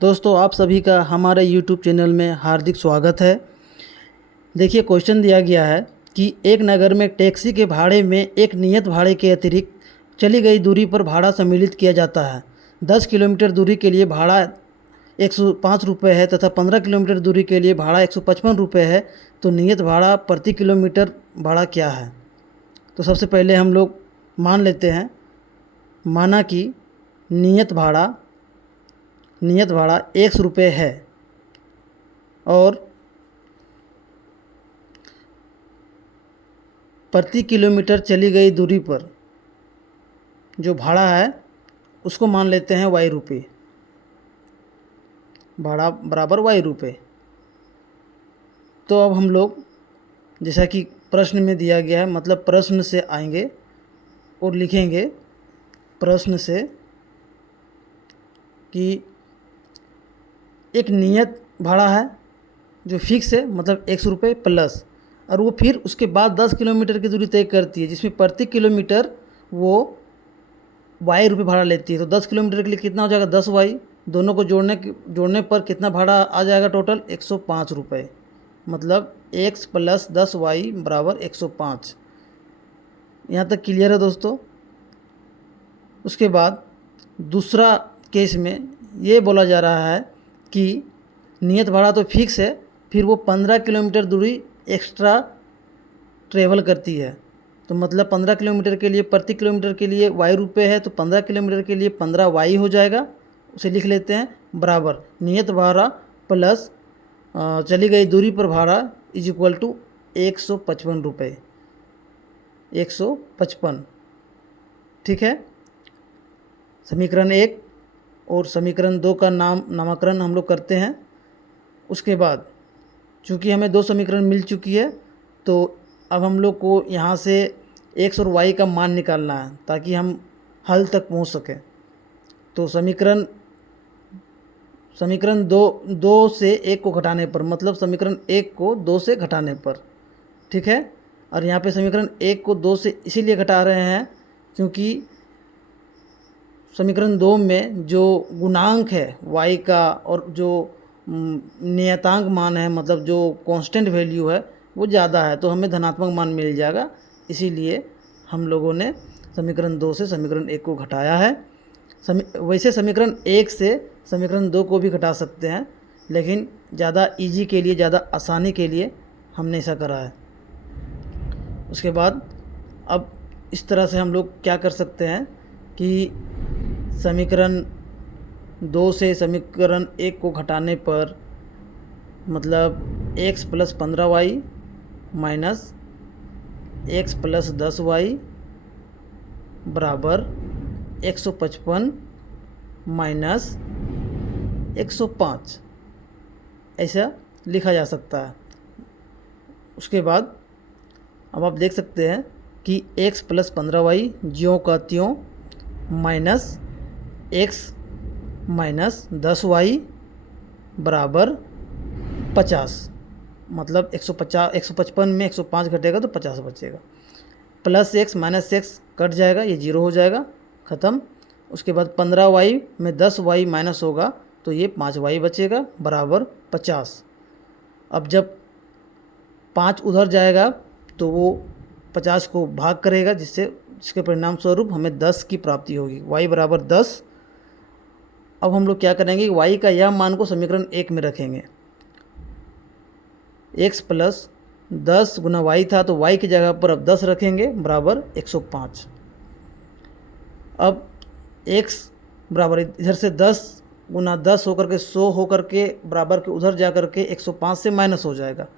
दोस्तों आप सभी का हमारे YouTube चैनल में हार्दिक स्वागत है। देखिए क्वेश्चन दिया गया है कि एक नगर में टैक्सी के भाड़े में एक नियत भाड़े के अतिरिक्त चली गई दूरी पर भाड़ा सम्मिलित किया जाता है। 10 किलोमीटर दूरी के लिए भाड़ा 105 रुपये है तथा 15 किलोमीटर दूरी के लिए भाड़ा 155 रुपये है। तो नियत भाड़ा प्रति किलोमीटर भाड़ा क्या है? तो सबसे पहले हम लोग मान लेते हैं, माना कि नियत भाड़ा 100 रुपये है और प्रति किलोमीटर चली गई दूरी पर जो भाड़ा है उसको मान लेते हैं वाई रुपये। भाड़ा बराबर वाई रुपये। तो अब हम लोग जैसा कि प्रश्न में दिया गया है, मतलब प्रश्न से आएंगे और लिखेंगे प्रश्न से कि एक नियत भाड़ा है जो फिक्स है, मतलब 100 रुपये प्लस, और वो फिर उसके बाद 10 किलोमीटर की दूरी तय करती है जिसमें प्रति किलोमीटर वो वाई रुपये भाड़ा लेती है। तो 10 किलोमीटर के लिए कितना हो जाएगा? 10 वाई। दोनों को जोड़ने पर कितना भाड़ा आ जाएगा? टोटल 105 रुपये। मतलब x प्लस 10 वाई बराबर 105। यहाँ तक क्लियर है दोस्तों। उसके बाद दूसरा केस में ये बोला जा रहा है कि नियत भाड़ा तो फिक्स है, फिर वो 15 किलोमीटर दूरी एक्स्ट्रा ट्रेवल करती है। तो मतलब 15 किलोमीटर के लिए प्रति किलोमीटर के लिए वाई रुपये है, तो 15 किलोमीटर के लिए 15 वाई हो जाएगा। उसे लिख लेते हैं बराबर नियत भाड़ा प्लस चली गई दूरी पर भाड़ा इज इक्वल टू 155 रुपये। 155। ठीक है। समीकरण 1 और समीकरण 2 का नामकरण हम लोग करते हैं। उसके बाद चूँकि हमें 2 समीकरण मिल चुकी है, तो अब हम लोग को यहाँ से x और y का मान निकालना है ताकि हम हल तक पहुँच सकें। तो समीकरण दो से 1 को घटाने पर, मतलब समीकरण 1 को 2 से घटाने पर, ठीक है। और यहाँ पे समीकरण 1 को 2 से इसीलिए घटा रहे हैं क्योंकि समीकरण 2 में जो गुणांक है y का और जो नियतांक मान है, मतलब जो कांस्टेंट वैल्यू है, वो ज़्यादा है, तो हमें धनात्मक मान मिल जाएगा। इसीलिए हम लोगों ने समीकरण 2 से समीकरण 1 को घटाया है। वैसे समीकरण 1 से समीकरण 2 को भी घटा सकते हैं, लेकिन ज़्यादा इजी के लिए, ज़्यादा आसानी के लिए हमने ऐसा करा है। उसके बाद अब इस तरह से हम लोग क्या कर सकते हैं कि समीकरण 2 से समीकरण 1 को घटाने पर, मतलब x plus 15 y minus x plus 10 y बराबर 155 माइनस 105, ऐसा लिखा जा सकता है। उसके बाद अब आप देख सकते हैं कि x प्लस 15 वाई ज्यों का त्यों माइनस x माइनस 10 वाई बराबर 50, मतलब 155 में 105 घटेगा तो 50 बचेगा। Plus x minus x cut जाएगा, ये 0 हो जाएगा, ख़त्म। उसके बाद 15 वाई में 10 वाई माइनस होगा तो ये 5 वाई बचेगा बराबर 50। अब जब 5 उधर जाएगा तो वो 50 को भाग करेगा, जिसके परिणाम स्वरूप हमें 10 की प्राप्ति होगी, y बराबर 10। अब हम लोग क्या करेंगे, y का यह मान को समीकरण 1 में रखेंगे। x प्लस 10 गुना y था, तो y की जगह पर अब 10 रखेंगे बराबर 105। अब x बराबर इधर से 10 गुना 10 होकर के 100 होकर के बराबर के उधर जा कर के 105 से माइनस हो जाएगा,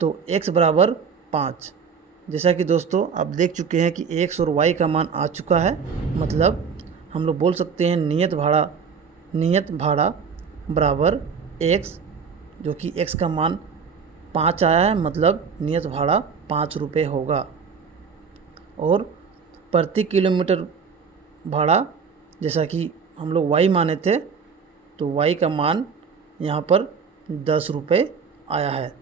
तो x बराबर 5। जैसा कि दोस्तों आप देख चुके हैं कि x और y का मान आ चुका है, मतलब हम लोग बोल सकते हैं नियत भाड़ा बराबर x, जो कि x का मान 5 आया है, मतलब नियत भाड़ा 5 रुपये होगा। और प्रति किलोमीटर भाड़ा, जैसा कि हम लोग y माने थे, तो y का मान यहाँ पर 10 रुपये आया है,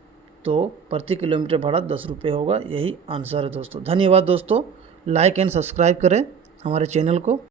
तो प्रति किलोमीटर भाड़ा 10 रुपये होगा। यही आंसर है दोस्तों। धन्यवाद दोस्तों। लाइक एंड सब्सक्राइब करें हमारे चैनल को।